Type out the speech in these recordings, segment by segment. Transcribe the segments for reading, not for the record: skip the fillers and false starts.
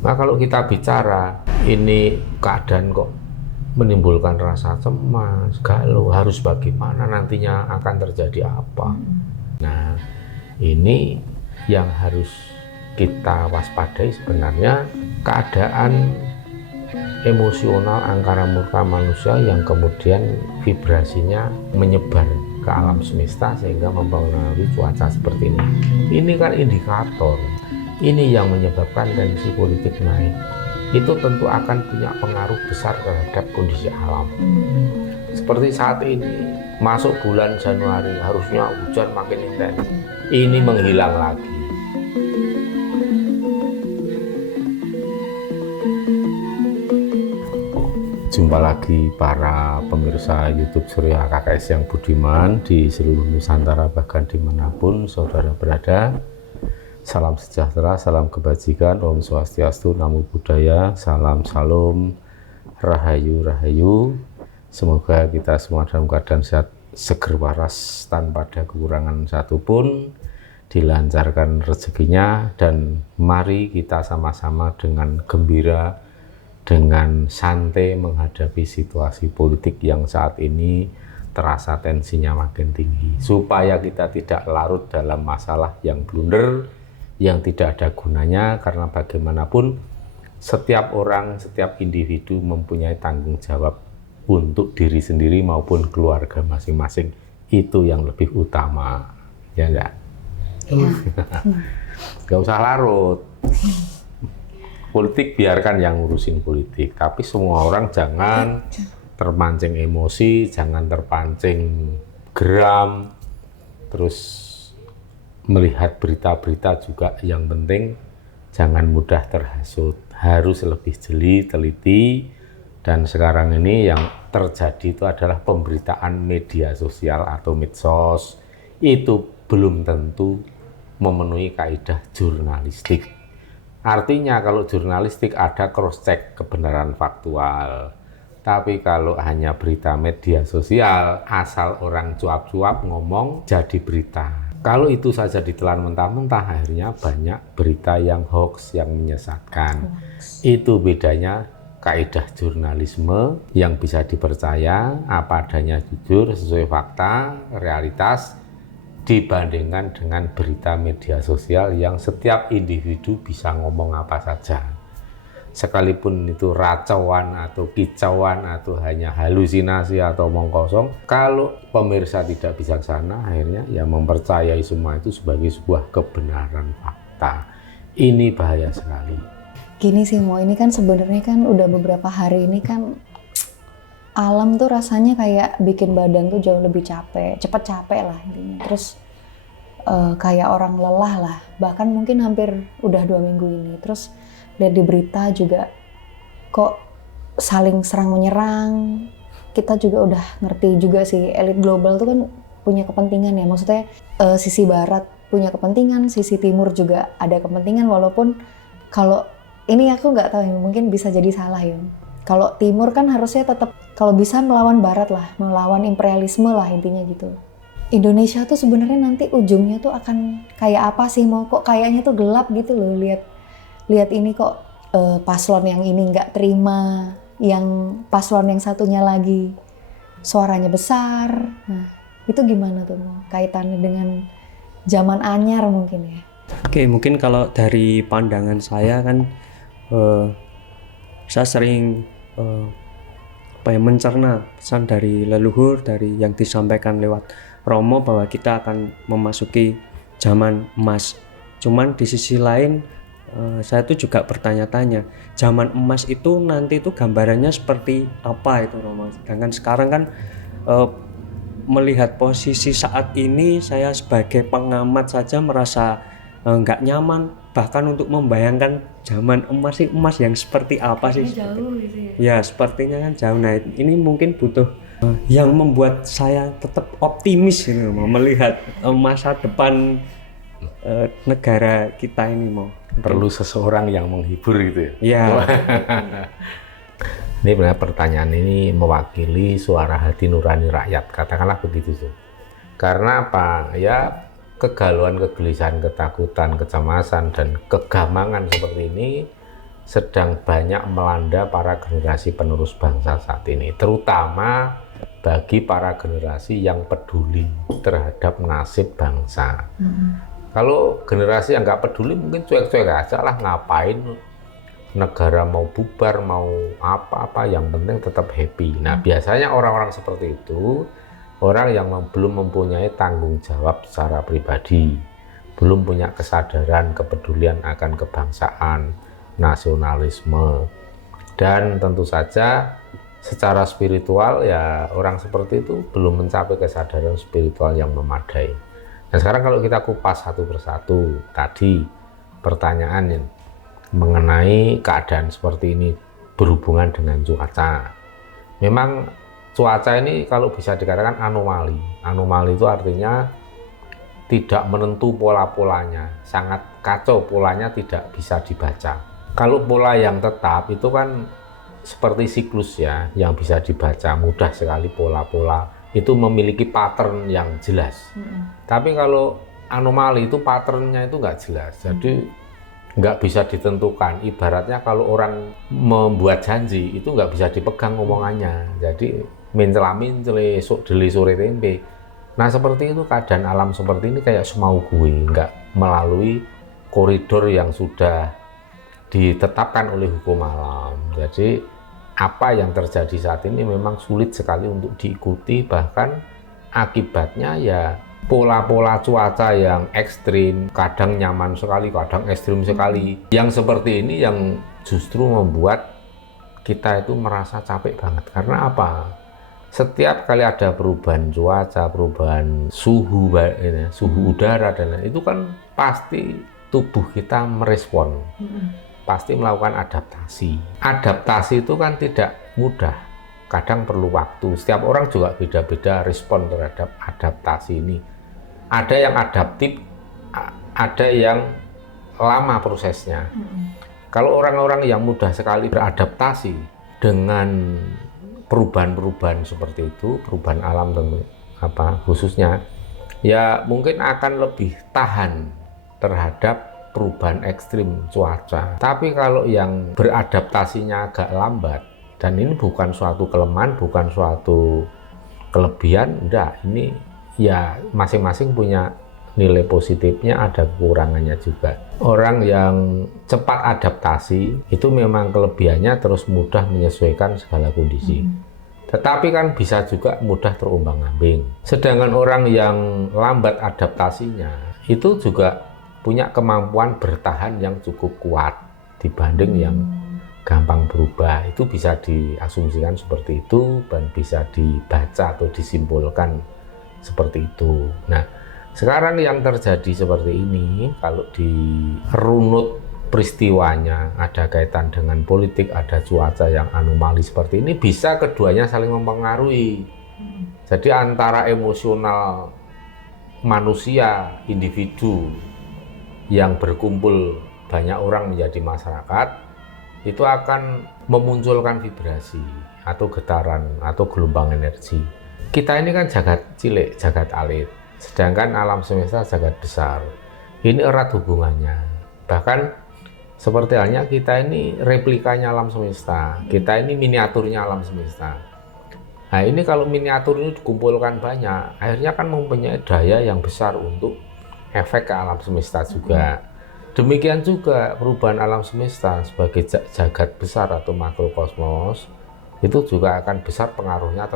Nah kalau kita bicara ini keadaan kok menimbulkan rasa cemas, galau, harus bagaimana nantinya akan terjadi apa. Nah ini yang harus kita waspadai sebenarnya keadaan emosional angkara murka manusia yang kemudian vibrasinya menyebar ke alam semesta sehingga mempengaruhi cuaca seperti ini. Ini kan indikator, ini yang menyebabkan tensi politik naik. Itu tentu akan punya pengaruh besar terhadap kondisi alam. Seperti saat ini, masuk bulan Januari, harusnya hujan makin intens. Ini menghilang lagi. Jumpa lagi para pemirsa YouTube Surya KKS yang budiman di seluruh Nusantara, bahkan dimanapun saudara berada. Salam sejahtera, salam kebajikan, Om Swastiastu, Namo Buddhaya, salam salam, rahayu rahayu. Semoga kita semua dalam keadaan sehat, seger waras, tanpa ada kekurangan satupun, dilancarkan rezekinya, dan mari kita sama-sama dengan gembira, dengan santai menghadapi situasi politik yang saat ini terasa tensinya makin tinggi, supaya kita tidak larut dalam masalah yang blunder, yang tidak ada gunanya, karena bagaimanapun setiap orang, setiap individu mempunyai tanggung jawab untuk diri sendiri maupun keluarga masing-masing. Itu yang lebih utama, ya enggak? Gak usah larut. Politik biarkan yang ngurusin politik, tapi semua orang jangan terpancing emosi, jangan terpancing geram, terus melihat berita-berita juga. Yang penting jangan mudah terhasut, harus lebih jeli, teliti. Dan sekarang ini yang terjadi itu adalah pemberitaan media sosial atau medsos, itu belum tentu memenuhi kaidah jurnalistik. Artinya kalau jurnalistik ada cross check kebenaran faktual. Tapi kalau hanya berita media sosial, asal orang cuap-cuap ngomong jadi berita. Kalau itu saja ditelan mentah-mentah, akhirnya banyak berita yang hoax, yang menyesatkan. Itu bedanya kaidah jurnalisme yang bisa dipercaya, apa adanya, jujur, sesuai fakta, realitas, dibandingkan dengan berita media sosial yang setiap individu bisa ngomong apa saja. Sekalipun itu racauan atau kicauan atau hanya halusinasi atau omong kosong, kalau pemirsa tidak bijaksana, akhirnya ya mempercayai semua itu sebagai sebuah kebenaran fakta. Ini bahaya sekali. Gini sih Mo, ini kan sebenarnya kan udah beberapa hari ini kan alam tuh rasanya kayak bikin badan tuh jauh lebih capek, cepet capek lah intinya. Terus kayak orang lelah lah, bahkan mungkin hampir udah 2 minggu ini. Terus lihat di berita juga kok saling serang menyerang. Kita juga udah ngerti juga sih, elit global tuh kan punya kepentingan ya, maksudnya sisi barat punya kepentingan, sisi timur juga ada kepentingan, walaupun kalau ini aku nggak tahu ya, mungkin bisa jadi salah ya. Kalau timur kan harusnya tetap kalau bisa melawan barat lah, melawan imperialisme lah intinya gitu. Indonesia tuh sebenarnya nanti ujungnya tuh akan kayak apa sih Mo? Kok kayaknya tuh gelap gitu loh, lihat ini kok paslon yang ini nggak terima, yang paslon yang satunya lagi suaranya besar. Nah itu gimana tuh Mo? Kaitannya dengan zaman anyar mungkin ya? Oke, mungkin kalau dari pandangan saya kan saya sering mencerna pesan dari leluhur, dari yang disampaikan lewat Romo bahwa kita akan memasuki zaman emas. Cuman di sisi lain saya tuh juga bertanya-tanya, zaman emas itu nanti itu gambarannya seperti apa itu Romo? Sedangkan sekarang kan melihat posisi saat ini, saya sebagai pengamat saja merasa nggak nyaman, bahkan untuk membayangkan zaman emas sih, emas yang seperti apa sih? Jauh gitu ya? Ya sepertinya kan jauh. Nah ini mungkin butuh yang membuat saya tetap optimis gitu, melihat masa depan negara kita ini mau. Perlu seseorang yang menghibur gitu ya? Ya. Ini benar, pertanyaan ini mewakili suara hati nurani rakyat, katakanlah begitu tuh. Karena apa? Ya kegalauan, kegelisahan, ketakutan, kecemasan, dan kegamangan seperti ini sedang banyak melanda para generasi penerus bangsa saat ini, terutama bagi para generasi yang peduli terhadap nasib bangsa. Kalau generasi yang nggak peduli mungkin cuek-cuek aja lah, ngapain negara mau bubar, mau apa-apa, yang penting tetap happy. Nah, biasanya orang-orang seperti itu, orang yang belum mempunyai tanggung jawab secara pribadi, belum punya kesadaran, kepedulian akan kebangsaan, nasionalisme, dan tentu saja secara spiritual ya orang seperti itu belum mencapai kesadaran spiritual yang memadai. Nah, sekarang kalau kita kupas satu persatu, tadi pertanyaan mengenai keadaan seperti ini berhubungan dengan cuaca. Memang cuaca ini kalau bisa dikatakan anomali. Anomali itu artinya tidak menentu pola-polanya, sangat kacau polanya, tidak bisa dibaca. Kalau pola yang tetap itu kan seperti siklus ya, yang bisa dibaca mudah sekali, pola-pola itu memiliki pattern yang jelas. Tapi kalau anomali itu patternnya itu nggak jelas, jadi nggak bisa ditentukan. Ibaratnya kalau orang membuat janji itu nggak bisa dipegang omongannya, jadi mencela-mencele, sok deli sore tempe. Nah, seperti itu keadaan alam seperti ini kayak semau gue, nggak melalui koridor yang sudah ditetapkan oleh hukum alam. Jadi apa yang terjadi saat ini memang sulit sekali untuk diikuti, bahkan akibatnya ya pola-pola cuaca yang ekstrim, kadang nyaman sekali, kadang ekstrim sekali. Yang seperti ini yang justru membuat kita itu merasa capek banget. Karena apa? Setiap kali ada perubahan cuaca, perubahan suhu udara dan lain, itu kan pasti tubuh kita merespon, pasti melakukan adaptasi. Adaptasi itu kan tidak mudah, kadang perlu waktu. Setiap orang juga beda-beda respon terhadap adaptasi ini. Ada yang adaptif, ada yang lama prosesnya. Kalau orang-orang yang mudah sekali beradaptasi dengan perubahan-perubahan seperti itu, perubahan alam tentu khususnya, ya mungkin akan lebih tahan terhadap perubahan ekstrim cuaca. Tapi kalau yang beradaptasinya agak lambat, dan ini bukan suatu kelemahan, bukan suatu kelebihan, enggak, ini ya masing-masing punya nilai positifnya, ada kekurangannya juga. Orang yang cepat adaptasi itu memang kelebihannya terus mudah menyesuaikan segala kondisi. Tetapi kan bisa juga mudah terombang-ambing. Sedangkan orang yang lambat adaptasinya itu juga punya kemampuan bertahan yang cukup kuat dibanding yang gampang berubah. Itu bisa diasumsikan seperti itu dan bisa dibaca atau disimpulkan seperti itu. Nah, sekarang yang terjadi seperti ini, kalau dirunut peristiwanya, ada kaitan dengan politik, ada cuaca yang anomali seperti ini, bisa keduanya saling mempengaruhi. Jadi antara emosional manusia, individu yang berkumpul banyak orang menjadi masyarakat, itu akan memunculkan vibrasi atau getaran atau gelombang energi. Kita ini kan jagat cilik, jagat alit, sedangkan alam semesta jagat besar. Ini erat hubungannya. Bahkan seperti halnya kita ini replikanya alam semesta, kita ini miniaturnya alam semesta. Nah, ini kalau miniatur ini dikumpulkan banyak, akhirnya kan mempunyai daya yang besar untuk efek ke alam semesta juga. Demikian juga perubahan alam semesta sebagai jagat besar atau makrokosmos, itu juga akan besar pengaruhnya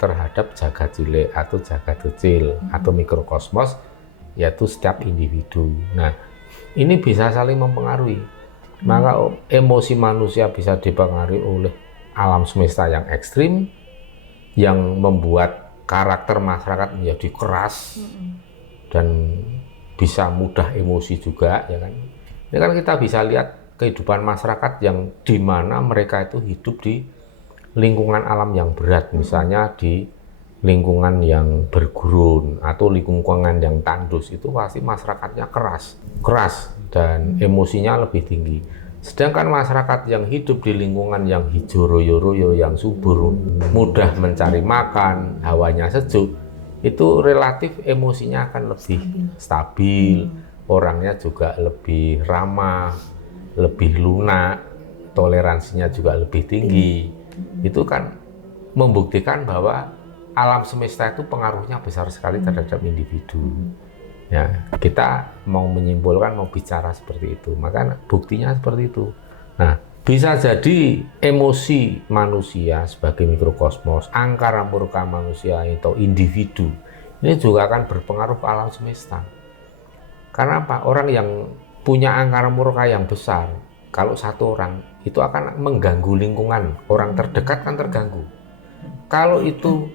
terhadap jagat cilik atau jagat kecil atau mikrokosmos, yaitu setiap individu. Nah, ini bisa saling mempengaruhi. Maka emosi manusia bisa dipengaruhi oleh alam semesta yang ekstrim, yang membuat karakter masyarakat menjadi keras dan bisa mudah emosi juga, ya kan. Ini kan kita bisa lihat kehidupan masyarakat yang di mana mereka itu hidup di lingkungan alam yang berat, misalnya di lingkungan yang bergurun atau lingkungan yang tandus, itu pasti masyarakatnya keras dan emosinya lebih tinggi. Sedangkan masyarakat yang hidup di lingkungan yang hijau royo-royo, yang subur, mudah mencari makan, hawanya sejuk, itu relatif emosinya akan lebih stabil, orangnya juga lebih ramah, lebih lunak. toleransinya juga lebih tinggi. Itu kan membuktikan bahwa alam semesta itu pengaruhnya besar sekali terhadap individu. Ya, kita mau menyimpulkan, mau bicara seperti itu, maka buktinya seperti itu. Nah, bisa jadi emosi manusia sebagai mikrokosmos, angkara murka manusia atau individu, ini juga akan berpengaruh ke alam semesta. Karena apa? Orang yang punya angkara murka yang besar, kalau satu orang itu akan mengganggu lingkungan, orang terdekat kan terganggu. Kalau itu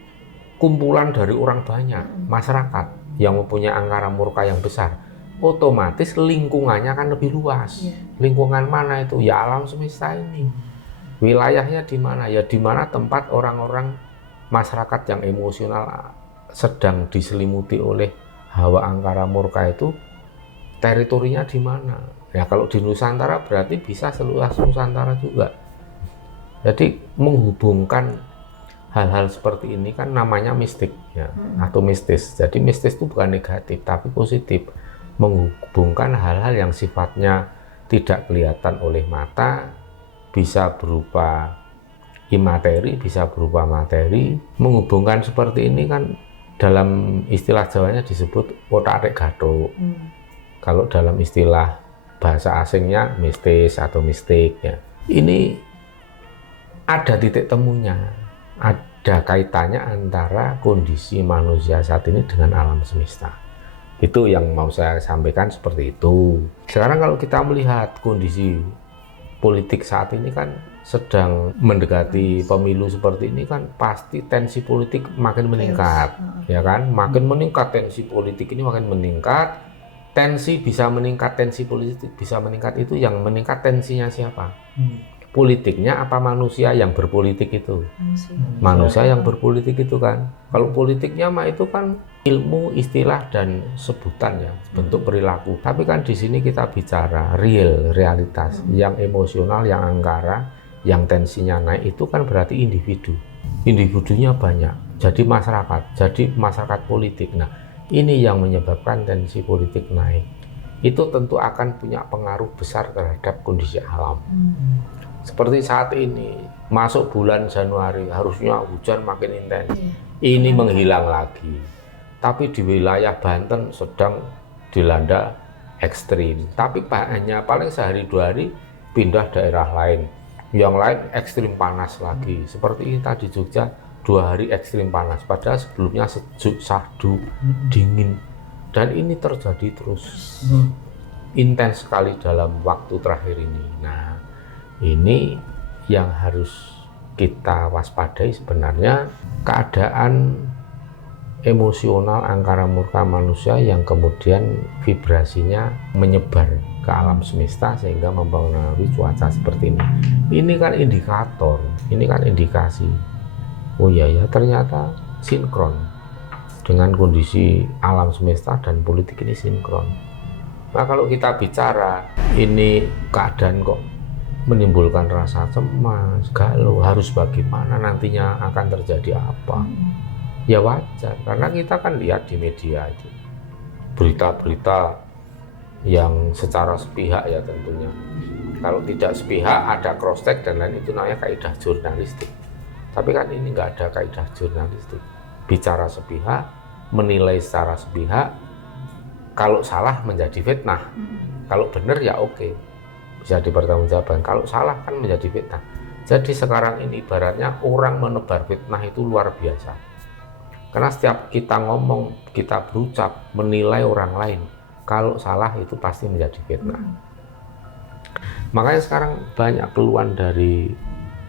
kumpulan dari orang banyak, masyarakat yang mempunyai angkara murka yang besar, otomatis lingkungannya akan lebih luas. Lingkungan mana itu? Ya alam semesta ini. Wilayahnya di mana? Ya di mana tempat orang-orang masyarakat yang emosional sedang diselimuti oleh hawa angkara murka itu, teritorinya di mana? Ya kalau di Nusantara berarti bisa seluas Nusantara juga. Jadi menghubungkan hal-hal seperti ini kan namanya mistik ya, atau mistis. Jadi mistis itu bukan negatif tapi positif. Menghubungkan hal-hal yang sifatnya tidak kelihatan oleh mata, bisa berupa imateri, bisa berupa materi. Menghubungkan seperti ini kan dalam istilah Jawanya disebut otak-atik gathuk. Kalau dalam istilah bahasa asingnya mistis atau mistik ya. Ini ada titik temunya, ada kaitannya antara kondisi manusia saat ini dengan alam semesta. Itu yang mau saya sampaikan seperti itu. Sekarang kalau kita melihat kondisi politik saat ini kan sedang mendekati pemilu seperti ini kan pasti tensi politik makin meningkat, ya kan? Makin meningkat tensi politik ini makin meningkat. Tensi bisa meningkat, tensi politik bisa meningkat, itu yang meningkat tensinya siapa? Politiknya apa manusia yang berpolitik itu? Manusia yang berpolitik itu kan. Kalau politiknya mah itu kan ilmu, istilah dan sebutan ya, bentuk perilaku. Tapi kan di sini kita bicara real, realitas, yang emosional, yang angkara, yang tensinya naik itu kan berarti individu. Individunya banyak. Jadi masyarakat politik. Nah, ini yang menyebabkan tensi politik naik. Itu tentu akan punya pengaruh besar terhadap kondisi alam. Seperti saat ini, masuk bulan Januari, harusnya hujan makin intens. Ini menghilang lagi. Tapi di wilayah Banten sedang dilanda ekstrim. Tapi hanya paling sehari 2 hari pindah daerah lain. Yang lain ekstrim panas lagi. Seperti ini tadi Jogja, 2 hari ekstrim panas, padahal sebelumnya sejuk, syahdu, dingin. Dan ini terjadi terus intens sekali dalam waktu terakhir ini. Nah, ini yang harus kita waspadai sebenarnya, keadaan emosional angkara murka manusia yang kemudian vibrasinya menyebar ke alam semesta sehingga mempengaruhi cuaca seperti ini. Ini kan indikator, ini kan indikasi. Oh iya ya, ternyata sinkron dengan kondisi alam semesta dan politik ini sinkron. Nah kalau kita bicara ini keadaan kok menimbulkan rasa cemas, galau, harus bagaimana nantinya akan terjadi apa? Ya wajar, karena kita kan lihat di media itu berita-berita yang secara sepihak ya tentunya. Kalau tidak sepihak ada cross check dan lain, itu namanya kaidah jurnalistik. Tapi kan ini nggak ada kaidah jurnalistik. Bicara sepihak, menilai secara sepihak, kalau salah menjadi fitnah. Kalau benar ya oke, bisa dipertanggungjawabkan. Kalau salah kan menjadi fitnah. Jadi sekarang ini ibaratnya orang menebar fitnah itu luar biasa. Karena setiap kita ngomong, kita berucap, menilai orang lain, kalau salah itu pasti menjadi fitnah. Makanya sekarang banyak keluhan dari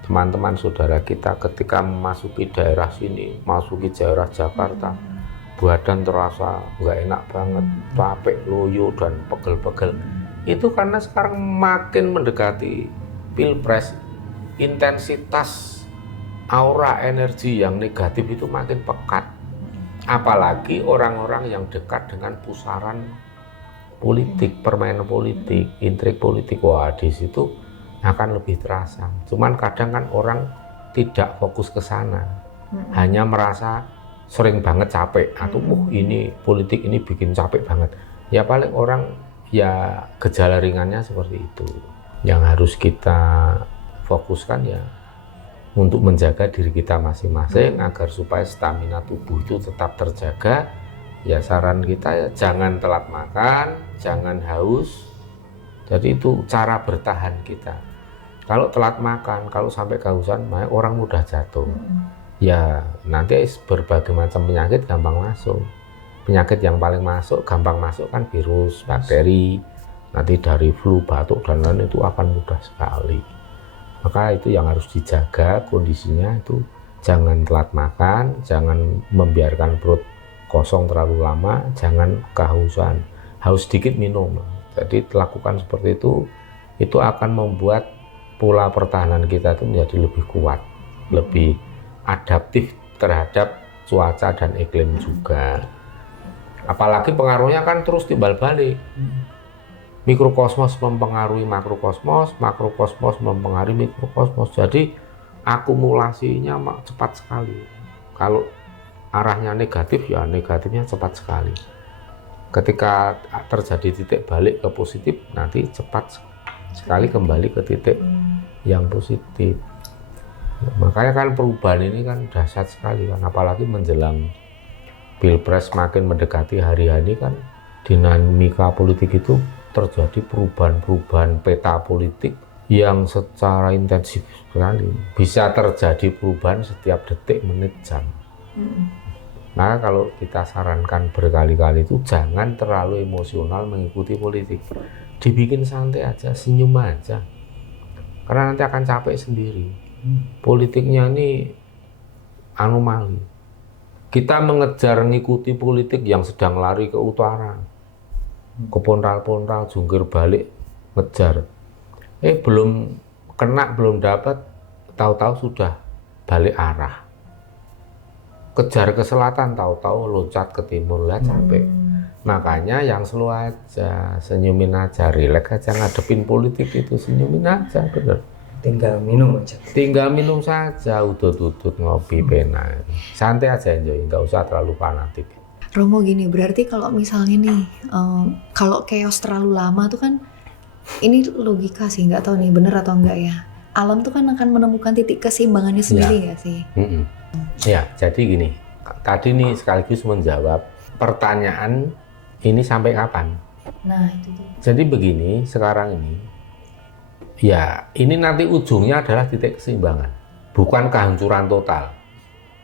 teman-teman saudara kita ketika memasuki daerah sini, masuki daerah Jakarta, badan terasa nggak enak banget, capek, loyo dan pegel-pegel. Itu karena sekarang makin mendekati Pilpres, intensitas aura energi yang negatif itu makin pekat. Apalagi orang-orang yang dekat dengan pusaran politik, permainan politik, intrik politik, wah di situ akan lebih terasa. Cuman kadang kan orang tidak fokus ke sana, hanya merasa sering banget capek atau ini politik ini bikin capek banget. Ya paling orang ya gejala ringannya seperti itu. Yang harus kita fokuskan ya untuk menjaga diri kita masing-masing agar supaya stamina tubuh itu tetap terjaga. Ya saran kita ya jangan telat makan, jangan haus. Jadi itu cara bertahan kita. Kalau telat makan, kalau sampai kehausan, orang mudah jatuh. Ya nanti berbagai macam penyakit gampang masuk. Penyakit yang paling gampang masuk kan virus, bakteri, nanti dari flu, batuk dan lain itu akan mudah sekali. Maka itu yang harus dijaga kondisinya itu, jangan telat makan, jangan membiarkan perut kosong terlalu lama, jangan kehausan, haus sedikit minum. Jadi lakukan seperti itu akan membuat pola pertahanan kita itu menjadi lebih kuat, lebih adaptif terhadap cuaca dan iklim juga. Apalagi pengaruhnya kan terus timbal balik. Mikrokosmos mempengaruhi makrokosmos, makrokosmos mempengaruhi mikrokosmos. Jadi akumulasinya cepat sekali. Kalau arahnya negatif ya negatifnya cepat sekali. Ketika terjadi titik balik ke positif, nanti cepat sekali kembali ke titik yang positif. Makanya kan perubahan ini kan dahsyat sekali kan, apalagi menjelang Pilpres makin mendekati hari-hari kan, dinamika politik itu terjadi perubahan-perubahan peta politik yang secara intensif sekali. Bisa terjadi perubahan setiap detik, menit, jam. Nah kalau kita sarankan berkali-kali itu jangan terlalu emosional mengikuti politik. Dibikin santai aja, senyum aja. Karena nanti akan capek sendiri. Politiknya ini anomali. Kita mengejar mengikuti politik yang sedang lari ke utara, ke Ponral-Ponral, jungkir balik, ngejar. Belum kena, belum dapat, tahu-tahu sudah balik arah. Kejar ke selatan, tahu-tahu loncat ke timur, lah capek. Makanya yang slow aja, senyumin aja, rileks aja, ngadepin politik itu, senyumin aja, bener. Tinggal minum aja. Tinggal minum saja, udut-udut, ngopi, pena. Santai aja enjoy, nggak usah terlalu fanatik. Romo gini, berarti kalau misalnya nih, kalau chaos terlalu lama tuh kan, ini logika sih, nggak tahu nih bener atau enggak ya. Alam tuh kan akan menemukan titik keseimbangannya sendiri nggak sih? Ya, jadi gini, tadi nih sekaligus menjawab pertanyaan ini sampai kapan? Nah itu tuh. Jadi begini, sekarang ini, ya ini nanti ujungnya adalah titik keseimbangan, bukan kehancuran total.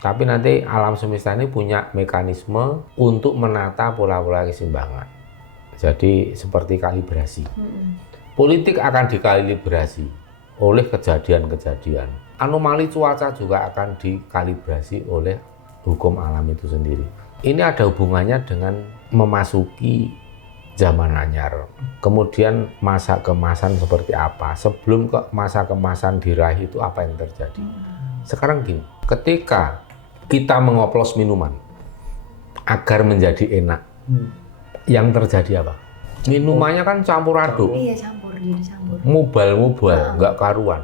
Tapi nanti alam semesta ini punya mekanisme untuk menata pola-pola keseimbangan. Jadi seperti kalibrasi. Politik akan dikalibrasi oleh kejadian-kejadian. Anomali cuaca juga akan dikalibrasi oleh hukum alam itu sendiri. Ini ada hubungannya dengan memasuki zaman anyar. Kemudian masa kemasan seperti apa? Sebelum ke masa kemasan diraih itu apa yang terjadi? Sekarang gini, ketika kita mengoplos minuman agar menjadi enak, yang terjadi apa? Minumannya kan campur aduk. Iya, campur, jadi campur. Mubal-mubal, nggak karuan.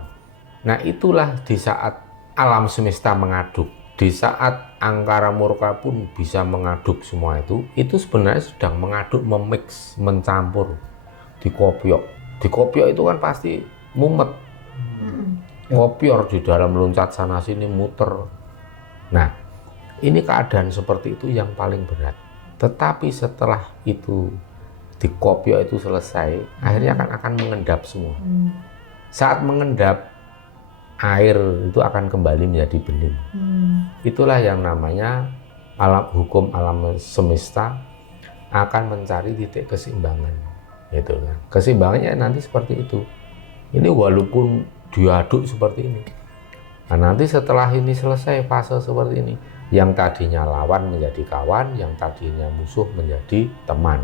Nah itulah di saat alam semesta mengaduk, di saat angkara murka pun bisa mengaduk semua itu sebenarnya sedang mengaduk, memix, mencampur, dikopiok. Dikopiok itu kan pasti mumet, kopior di dalam loncat sana sini muter. Nah ini keadaan seperti itu yang paling berat. Tetapi setelah itu dikopiok itu selesai, akhirnya akan mengendap semua. Saat mengendap, air itu akan kembali menjadi bening. Itulah yang namanya hukum alam semesta akan mencari titik keseimbangan. Gitu kan. Keseimbangannya nanti seperti itu. Ini walaupun diaduk seperti ini. Nah, nanti setelah ini selesai fase seperti ini, yang tadinya lawan menjadi kawan, yang tadinya musuh menjadi teman.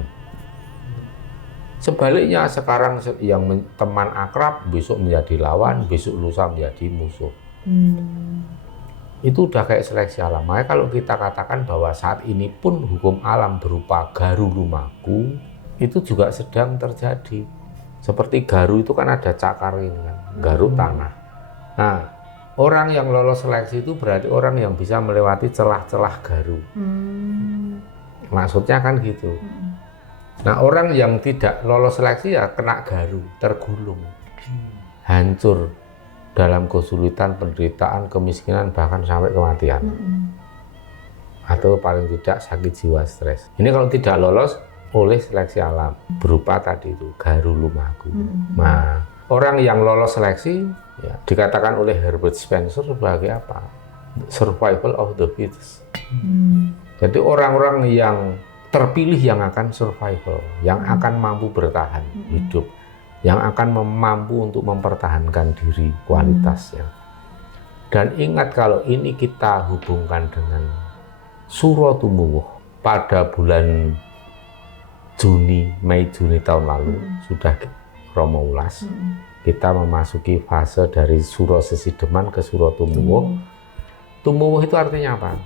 Sebaliknya sekarang yang teman akrab besok menjadi lawan, besok lusa menjadi musuh. Itu udah kayak seleksi alam. Makanya kalau kita katakan bahwa saat ini pun hukum alam berupa garu lumaku itu juga sedang terjadi. Seperti garu itu kan ada cakar ini kan, garu tanah. Nah, orang yang lolos seleksi itu berarti orang yang bisa melewati celah-celah garu. Maksudnya kan gitu. Nah orang yang tidak lolos seleksi ya kena garu, tergulung, hancur. dalam kesulitan, penderitaan, kemiskinan, bahkan sampai kematian. Atau paling tidak sakit jiwa, stres. Ini kalau tidak lolos oleh seleksi alam, berupa tadi itu garu lumaku. Nah, orang yang lolos seleksi ya, dikatakan oleh Herbert Spencer sebagai apa? Survival of the fittest. Jadi orang-orang yang terpilih yang akan survival, yang akan mampu bertahan hidup, yang akan mampu untuk mempertahankan diri kualitasnya. Dan ingat kalau ini kita hubungkan dengan Suro Tumuwuh pada bulan Mei Juni tahun lalu sudah Romo ulas. Kita memasuki fase dari Suro Sesideman ke Suro Tumuwuh. Tumuwuh itu artinya apa?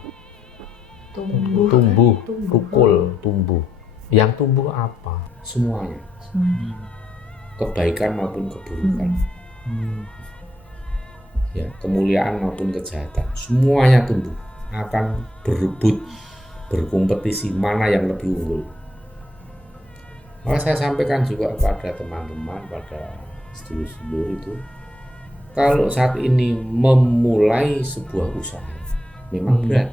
Tumbuh, tukul, tumbuh. Yang tumbuh apa? Semuanya. Kebaikan maupun keburukan. Ya, kemuliaan maupun kejahatan. Semuanya tumbuh. Akan berebut, berkompetisi mana yang lebih unggul. Maka saya sampaikan juga pada teman-teman, pada sedulur-sedulur itu, kalau saat ini memulai sebuah usaha memang berat,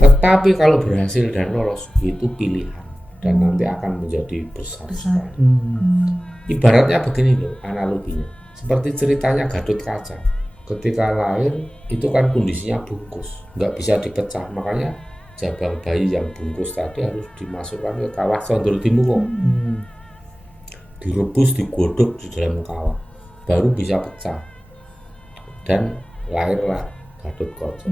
tetapi kalau berhasil dan lolos itu pilihan dan nanti akan menjadi besar sekali. Ibaratnya begini loh analoginya, seperti ceritanya Gatot Kaca. Ketika lahir itu kan kondisinya bungkus, nggak bisa dipecah, makanya jabang bayi yang bungkus tadi harus dimasukkan ke kawah Condro Timuwuh, direbus, digodok di dalam kawah, baru bisa pecah. Dan lahirlah Gatot Kaca.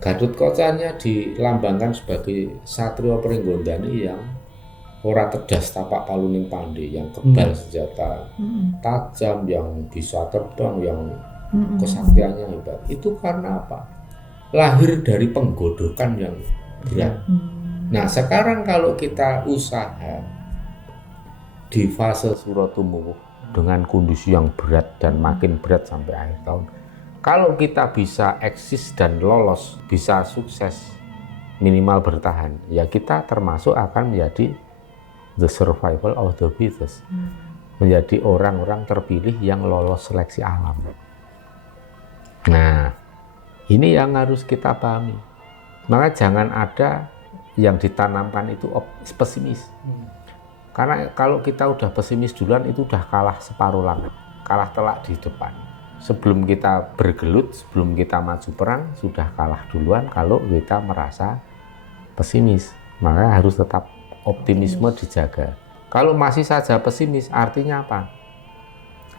Gatot Kacanya dilambangkan sebagai satrio Pringgondani yang ora tedas tapak paluning pandai, yang kebal senjata tajam, yang bisa terbang, yang kesaktiannya hebat. Itu karena apa? Lahir dari penggodokan yang berat. Nah, sekarang kalau kita usaha di fase Suro Tumuwuh dengan kondisi yang berat dan makin berat sampai akhir tahun, kalau kita bisa eksis dan lolos, bisa sukses, minimal bertahan, ya kita termasuk akan menjadi the survival of the fittest, menjadi orang-orang terpilih yang lolos seleksi alam. Nah, ini yang harus kita pahami. Maka jangan ada yang ditanamkan itu pesimis. Karena kalau kita udah pesimis duluan itu udah kalah separuh langkah, kalah telak di depan. Sebelum kita bergelut, sebelum kita maju perang, sudah kalah duluan kalau kita merasa pesimis. Maka harus tetap optimisme dijaga. Kalau masih saja pesimis, artinya apa?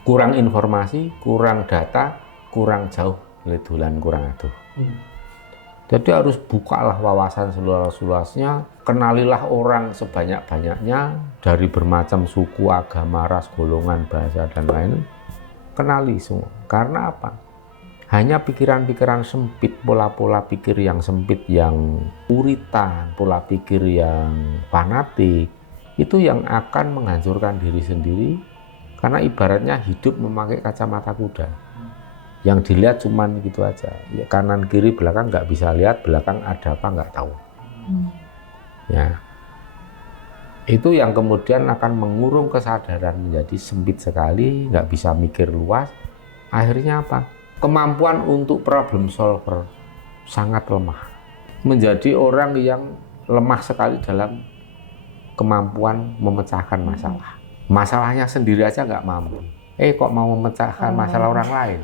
Kurang informasi, kurang data, kurang jauh, ledulan kurang aduh. Jadi harus bukalah wawasan seluas-luasnya, kenalilah orang sebanyak-banyaknya dari bermacam suku, agama, ras, golongan, bahasa, dan lain. Kenali semua. Karena apa? Hanya pikiran-pikiran sempit, pola-pola pikir yang sempit, yang uritan, pola pikir yang fanatik, itu yang akan menghancurkan diri sendiri, karena ibaratnya hidup memakai kacamata kuda. Yang dilihat cuman gitu aja, ya, kanan kiri belakang nggak bisa lihat, belakang ada apa nggak tahu. Ya, itu yang kemudian akan mengurung kesadaran menjadi sempit sekali, nggak bisa mikir luas. Akhirnya apa? Kemampuan untuk problem solver sangat lemah, menjadi orang yang lemah sekali dalam kemampuan memecahkan masalah. Masalahnya sendiri aja nggak mampu. Kok mau memecahkan masalah orang lain?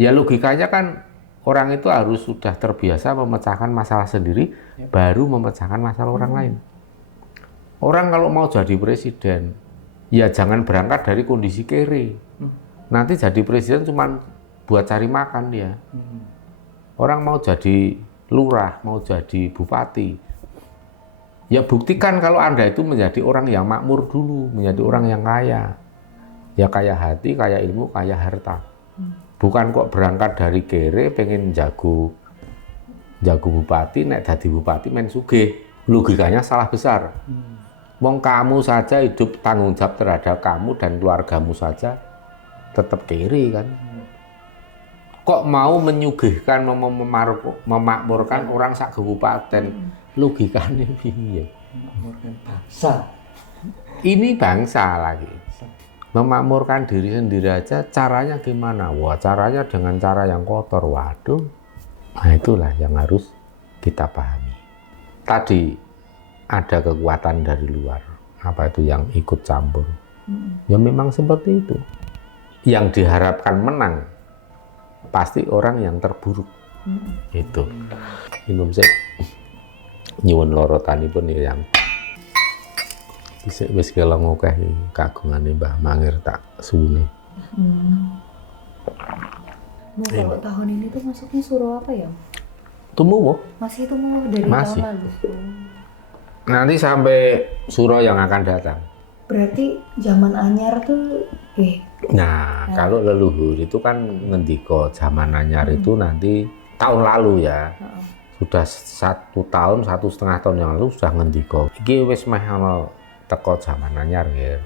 Ya logikanya kan orang itu harus sudah terbiasa memecahkan masalah sendiri, baru memecahkan masalah orang lain. Orang kalau mau jadi presiden, ya jangan berangkat dari kondisi kere. Nanti jadi presiden cuma buat cari makan dia. Orang mau jadi lurah, mau jadi bupati, ya buktikan kalau Anda itu menjadi orang yang makmur dulu, menjadi orang yang kaya. Ya kaya hati, kaya ilmu, kaya harta. Bukan kok berangkat dari kere pengen jago bupati, nek dadi bupati main sugih. Logikanya salah besar. Wong kamu saja hidup tanggung jawab terhadap kamu dan keluargamu saja tetap kere kan. Kok mau menyugihkan, memakmurkan orang sak kabupaten? Logikanya piye? Memakmurkan bangsa. Ini bangsa lagi. memakmurkan diri sendiri aja caranya gimana? Wah, caranya dengan cara yang kotor. Waduh, nah itulah yang harus kita pahami. Tadi ada kekuatan dari luar, apa itu yang ikut campur. Ya memang seperti itu. Yang diharapkan menang pasti orang yang terburuk. Itu minum sih nyuwun lorotanipun yang wis kelong akeh kagungane Mbah Mangir tak suwune. Nah, kalau tahun ini tuh masuknya suro apa ya? Tumuwuh. Masih tumuwuh dari Masih. tahun lalu. Nanti sampai suro yang akan datang. Berarti zaman anyar tuh Nah, kalau leluhur itu kan ngendika zaman anyar itu nanti tahun lalu ya. Sudah 1 tahun, 1,5 tahun yang lalu sudah ngendika. Iki wis meh ana teko zaman anyar ya.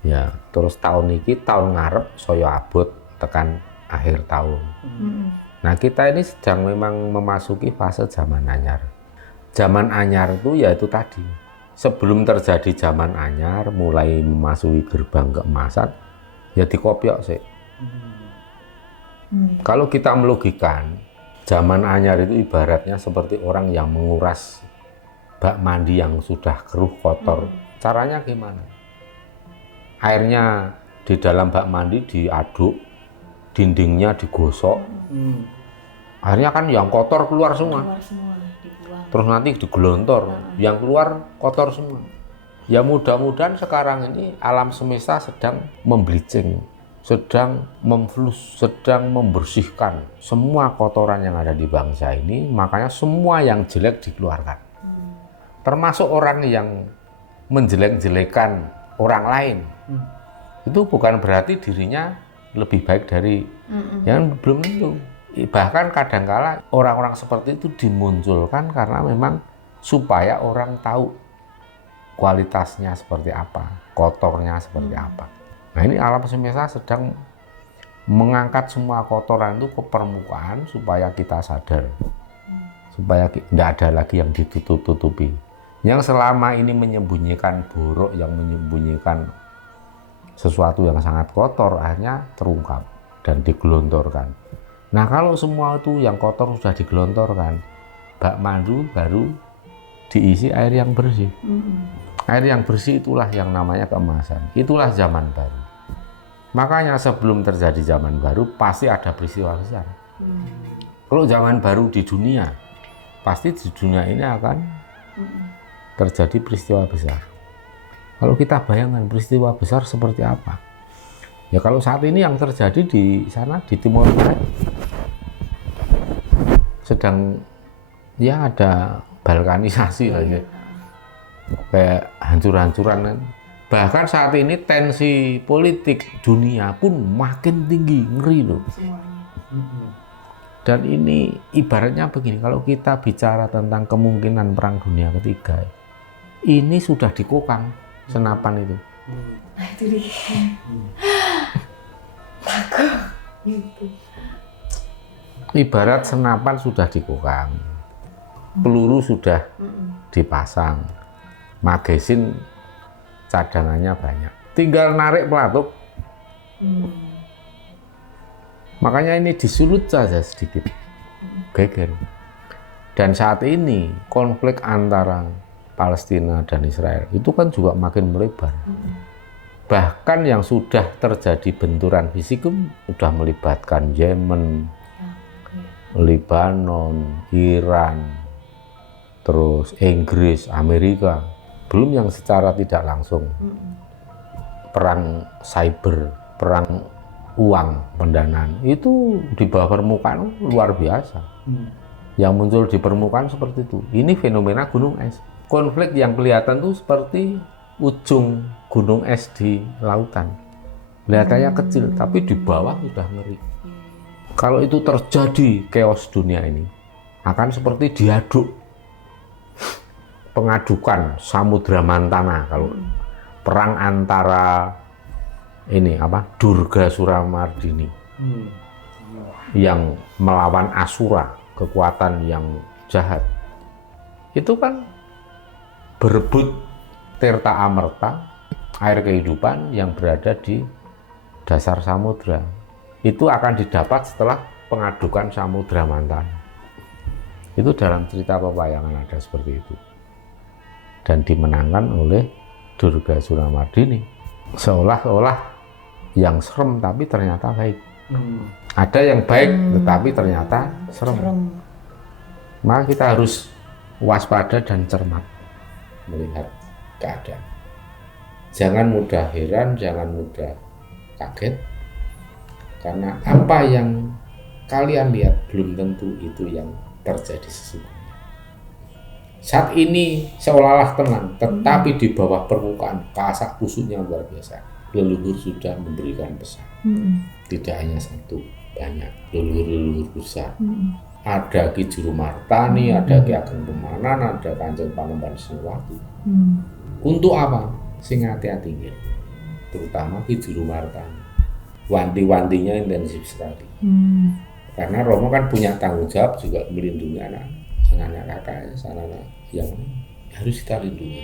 Ya, terus tahun ini tahun ngarep saya abot tekan akhir tahun. Nah, kita ini sedang memang memasuki fase zaman anyar. Zaman anyar itu ya itu tadi. Sebelum terjadi zaman anyar, mulai memasuki gerbang keemasan, ya dikopiok sih. Kalau kita melogikan, zaman anyar itu ibaratnya seperti orang yang menguras bak mandi yang sudah keruh kotor. Caranya gimana? Airnya di dalam bak mandi diaduk, dindingnya digosok. Akhirnya kan yang kotor keluar semua. dibuang. Terus nanti digelontor, yang keluar kotor semua. Ya mudah-mudahan sekarang ini alam semesta sedang membleaching, sedang memflus, sedang membersihkan semua kotoran yang ada di bangsa ini. Makanya semua yang jelek dikeluarkan. Termasuk orang yang menjelek-jelekan orang lain. Itu bukan berarti dirinya lebih baik dari yang belum tentu. Bahkan kadangkala orang-orang seperti itu dimunculkan karena memang supaya orang tahu kualitasnya seperti apa, kotornya seperti apa. Nah, ini alam semesta sedang mengangkat semua kotoran itu ke permukaan supaya kita sadar, supaya tidak ada lagi yang ditutup-tutupi. Yang selama ini menyembunyikan borok, yang menyembunyikan sesuatu yang sangat kotor, akhirnya terungkap dan digelontorkan. Nah, kalau semua itu yang kotor sudah digelontorkan, bak mandu baru diisi air yang bersih. Air yang bersih itulah yang namanya keemasan. Itulah zaman baru. Makanya sebelum terjadi zaman baru pasti ada peristiwa besar. Kalau zaman baru di dunia, pasti di dunia ini akan terjadi peristiwa besar. Kalau kita bayangkan peristiwa besar seperti apa? Ya kalau saat ini yang terjadi di sana di Timur Tengah sedang ya ada balkanisasi lah ya. Kayak hancur-hancuran. Bahkan saat ini tensi politik dunia pun makin tinggi, ngeri loh. Dan ini ibaratnya begini, kalau kita bicara tentang kemungkinan perang dunia ketiga, ini sudah dikokang senapan itu. Nah, itu dia. Gitu. Ibarat senapan sudah dikokang, peluru sudah dipasang, magasin cadangannya banyak, tinggal narik pelatuk. Makanya ini disulut saja sedikit, geger. Dan saat ini konflik antara Palestina dan Israel itu kan juga makin melebar. Bahkan yang sudah terjadi benturan fisik sudah melibatkan Yemen, Lebanon, Iran, terus Inggris, Amerika. Belum yang secara tidak langsung perang cyber, perang uang, pendanaan itu di bawah permukaan luar biasa. Yang muncul di permukaan seperti itu. Ini fenomena gunung es. Konflik yang kelihatan tuh seperti ujung gunung es di lautan. Kelihatannya kecil, tapi di bawah sudah ngeri. Kalau itu terjadi chaos dunia ini, akan seperti diaduk, pengadukan Samudra Mantana. Kalau perang antara ini apa, Durga Suramardini yang melawan Asura, kekuatan yang jahat, itu kan berebut Tirta Amerta air kehidupan yang berada di dasar samudra. Itu akan didapat setelah pengadukan samudra mantan. Itu dalam cerita pewayangan ada seperti itu. Dan dimenangkan oleh Durga Suramardini. Seolah-olah yang serem tapi ternyata baik. Ada yang baik tetapi ternyata serem. Maka kita harus waspada dan cermat melihat keadaan. Jangan mudah heran, jangan mudah kaget. Karena apa yang kalian lihat belum tentu itu yang terjadi sesungguhnya. Saat ini seolah-olah tenang, tetapi di bawah permukaan kasak kusuknya luar biasa. Leluhur sudah memberikan pesan. Tidak hanya satu, banyak leluhur-leluhur besar. Ada Ki Juru Martani, ada Ki Ageng Pemanan, ada Kanjeng Panembahan Singowati. Untuk apa? Sing hati-hati, terutama Ki Juru Martani. Wanti-wantinya intensif sekali. Karena Romo kan punya tanggung jawab juga melindungi anak kakak, anak yang harus kita lindungi.